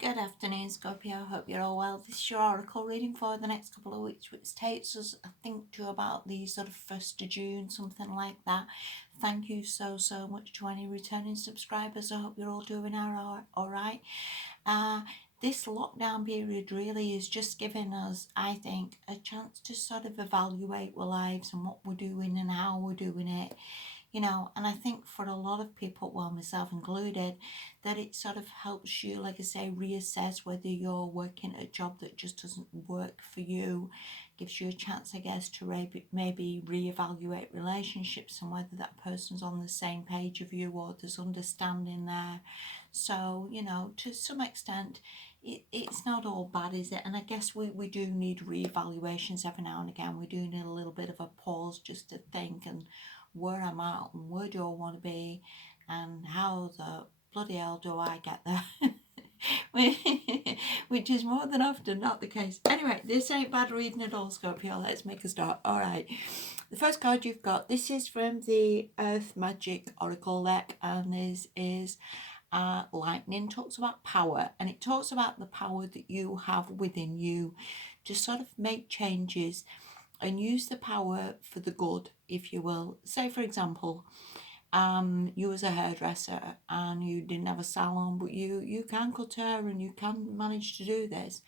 Good afternoon, Scorpio. Hope you're all well. This is your oracle reading for the next couple of weeks, which takes us, I think, to about the sort of 1st of June, something like that. Thank you so much to any returning subscribers. I hope you're all doing all right. This lockdown period really is just giving us, I think, a chance to sort of evaluate our lives and what we're doing and how we're doing it. And I think for a lot of people, well, myself included, that it sort of helps you, like I say, reassess whether you're working a job that just doesn't work for you, gives you a chance, I guess, to maybe reevaluate relationships and whether that person's on the same page of you or there's understanding there. So, to some extent, it's not all bad, is it? And I guess we do need reevaluations every now and again. We do need a little bit of a pause just to think and where I'm at and where do I want to be and how the bloody hell do I get there? Which is more than often not the case. Anyway, this ain't bad reading at all, Scorpio. Let's make a start. All right. The first card you've got, this is from the Earth Magic Oracle deck, and this is lightning. Talks about power, and it talks about the power that you have within you to sort of make changes and use the power for the good, if you will. Say, for example, you was a hairdresser and you didn't have a salon, but you can cut hair and you can manage to do this.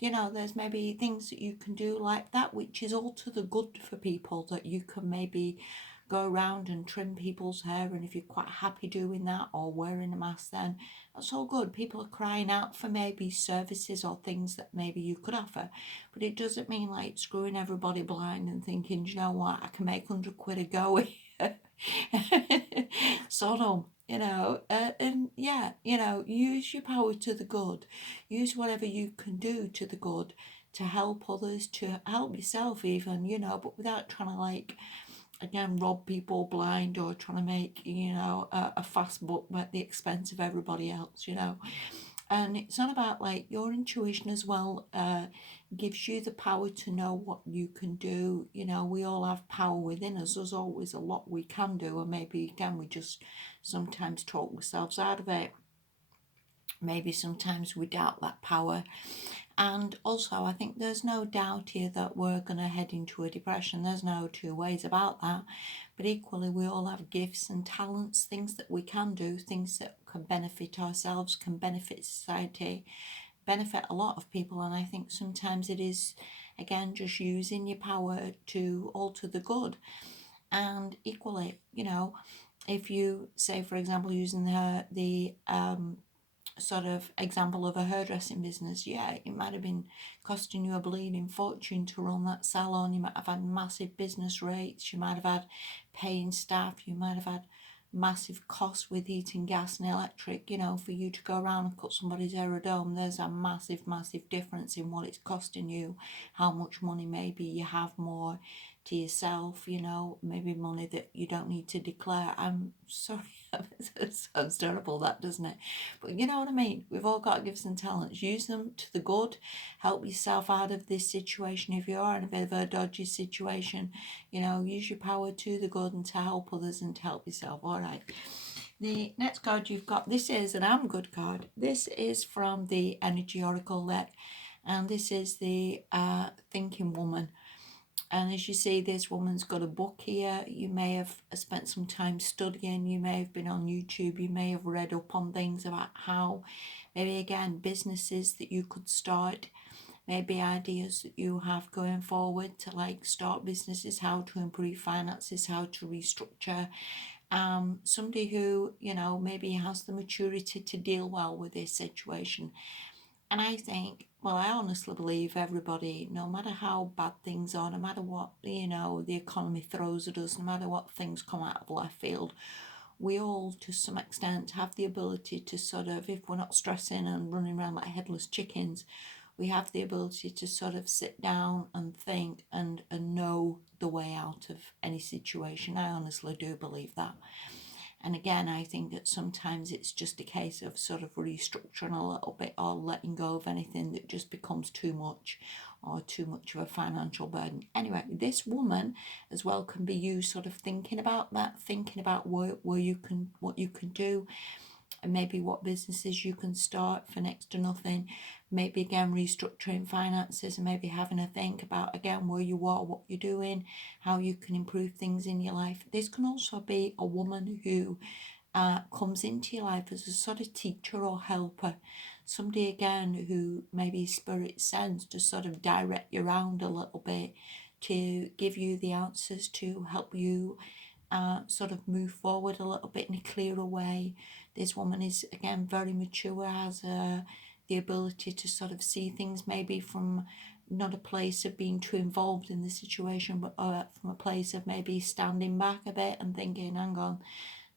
There's maybe things that you can do like that, which is all to the good for people, that you can maybe go around and trim people's hair, and if you're quite happy doing that or wearing a mask, then that's all good. People are crying out for maybe services or things that maybe you could offer, but it doesn't mean like screwing everybody blind and thinking, you know what, I can make 100 quid a go here. Sodom, and yeah, use your power to the good, use whatever you can do to the good to help others, to help yourself even, but without trying to like, again, rob people blind or trying to make, a fast buck at the expense of everybody else, And it's not about like your intuition as well, gives you the power to know what you can do. We all have power within us. There's always a lot we can do, and maybe again we just sometimes talk ourselves out of it. Maybe sometimes we doubt that power. And also, I think there's no doubt here that we're going to head into a depression. There's no two ways about that. But equally, we all have gifts and talents, things that we can do, things that can benefit ourselves, can benefit society, benefit a lot of people. And I think sometimes it is, again, just using your power to alter the good. And equally, if you say, for example, using the sort of example of a hairdressing business, yeah, it might have been costing you a bleeding fortune to run that salon. You might have had massive business rates, you might have had paying staff, you might have had massive costs with heating, gas and electric. For you to go around and cut somebody's aerodome, there's a massive difference in what it's costing you, how much money maybe you have more to yourself, maybe money that you don't need to declare. I'm sorry, it sounds terrible, that, doesn't it? But you know what I mean? We've all got gifts and talents. Use them to the good. Help yourself out of this situation. If you are in a bit of a dodgy situation, use your power to the good and to help others and to help yourself. All right. The next card you've got, this is an I'm good card. This is from the Energy Oracle deck, and this is the Thinking Woman. And as you see, this woman's got a book here. You may have spent some time studying. You may have been on YouTube. You may have read up on things about how, maybe again, businesses that you could start, maybe ideas that you have going forward to like start businesses, how to improve finances, how to restructure. Somebody who, maybe has the maturity to deal well with this situation. And I think, well, I honestly believe everybody, no matter how bad things are, no matter what, the economy throws at us, no matter what things come out of left field, we all, to some extent, have the ability to sort of, if we're not stressing and running around like headless chickens, we have the ability to sort of sit down and think and know the way out of any situation. I honestly do believe that. And again, I think that sometimes it's just a case of sort of restructuring a little bit or letting go of anything that just becomes too much or too much of a financial burden. Anyway, this woman as well can be you sort of thinking about that, thinking about what you can do. and maybe what businesses you can start for next to nothing. Maybe again restructuring finances and maybe having a think about again where you are, what you're doing, how you can improve things in your life. This can also be a woman who comes into your life as a sort of teacher or helper, somebody again who maybe spirit sends to sort of direct you around a little bit, to give you the answers, to help you sort of move forward a little bit in a clearer way. This woman is again very mature, has the ability to sort of see things maybe from not a place of being too involved in the situation, but from a place of maybe standing back a bit and thinking, hang on,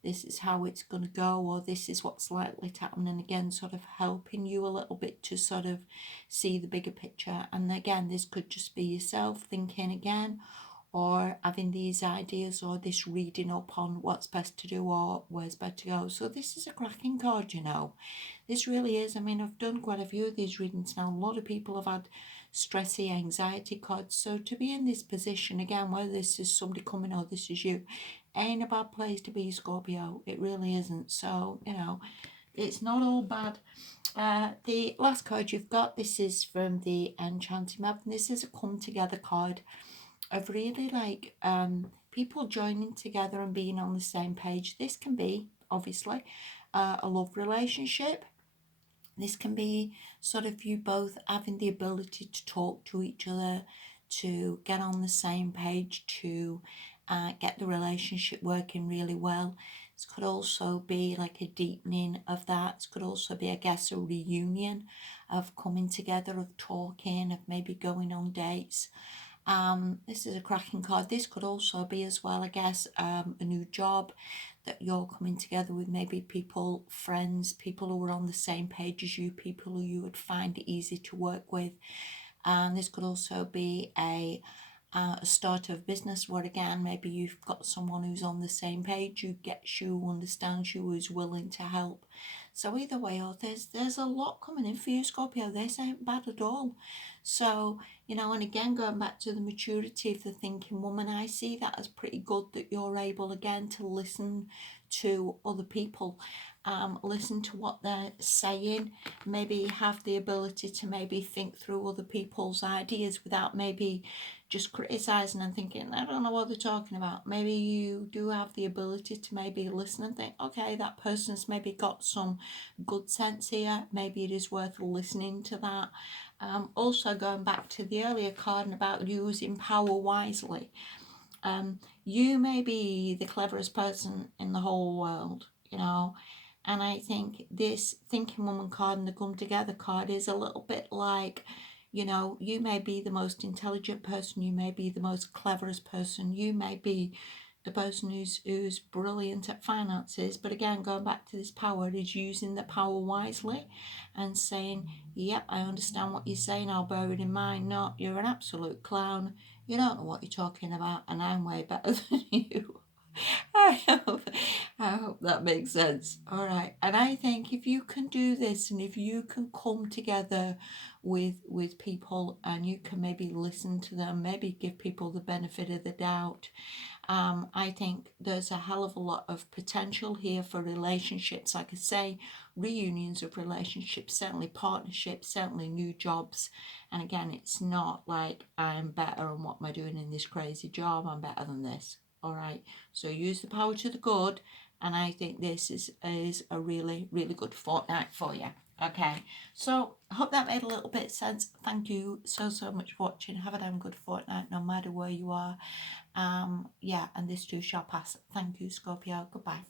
this is how it's going to go, or this is what's likely to happen, and again sort of helping you a little bit to sort of see the bigger picture. And again, this could just be yourself thinking again, or having these ideas, or this reading up on what's best to do or where's better to go. So this is a cracking card, you know. This really is. I mean, I've done quite a few of these readings now. A lot of people have had stressy anxiety cards. So to be in this position, again, whether this is somebody coming or this is you, ain't a bad place to be, Scorpio. It really isn't. So, you know, it's not all bad. The last card you've got, this is from the Enchanting Map. And this is a come together card of really like people joining together and being on the same page. This can be, obviously, a love relationship. This can be sort of you both having the ability to talk to each other, to get on the same page, to get the relationship working really well. This could also be like a deepening of that. It could also be, I guess, a reunion of coming together, of talking, of maybe going on dates. This is a cracking card. This could also be as well, I guess, a new job that you're coming together with, maybe people, friends, people who are on the same page as you, people who you would find it easy to work with. And this could also be a start of business where again maybe you've got someone who's on the same page, who gets you, understands you, who's willing to help. So either way, there's a lot coming in for you, Scorpio. This ain't bad at all. So, you know, and again, going back to the maturity of the thinking woman, I see that as pretty good, that you're able again to listen to other people, listen to what they're saying, maybe have the ability to maybe think through other people's ideas without maybe just criticizing and thinking, I don't know what they're talking about. Maybe you do have the ability to maybe listen and think, okay, that person's maybe got some good sense here. Maybe it is worth listening to that. Also, going back to the earlier card about using power wisely. You may be the cleverest person in the whole world, you know. And I think this Thinking Woman card and the Come Together card is a little bit like, you know, you may be the most intelligent person, you may be the most cleverest person, you may be the person who's brilliant at finances, but again, going back to this power, is using the power wisely and saying, yep, I understand what you're saying, I'll bear it in mind. No, you're an absolute clown, you don't know what you're talking about, and I'm way better than you. I hope that makes sense. All right. And I think if you can do this, and if you can come together with people and you can maybe listen to them, maybe give people the benefit of the doubt, I think there's a hell of a lot of potential here for relationships. Like I say, reunions of relationships, certainly partnerships, certainly new jobs. And again, it's not like I'm better and what am I doing in this crazy job? I'm better than this. All right. So use the power to the good. And I think this is a really, really good fortnight for you. Okay. So I hope that made a little bit of sense. Thank you so much for watching. Have a damn good fortnight no matter where you are. Yeah, and this too shall pass. Thank you, Scorpio. Goodbye.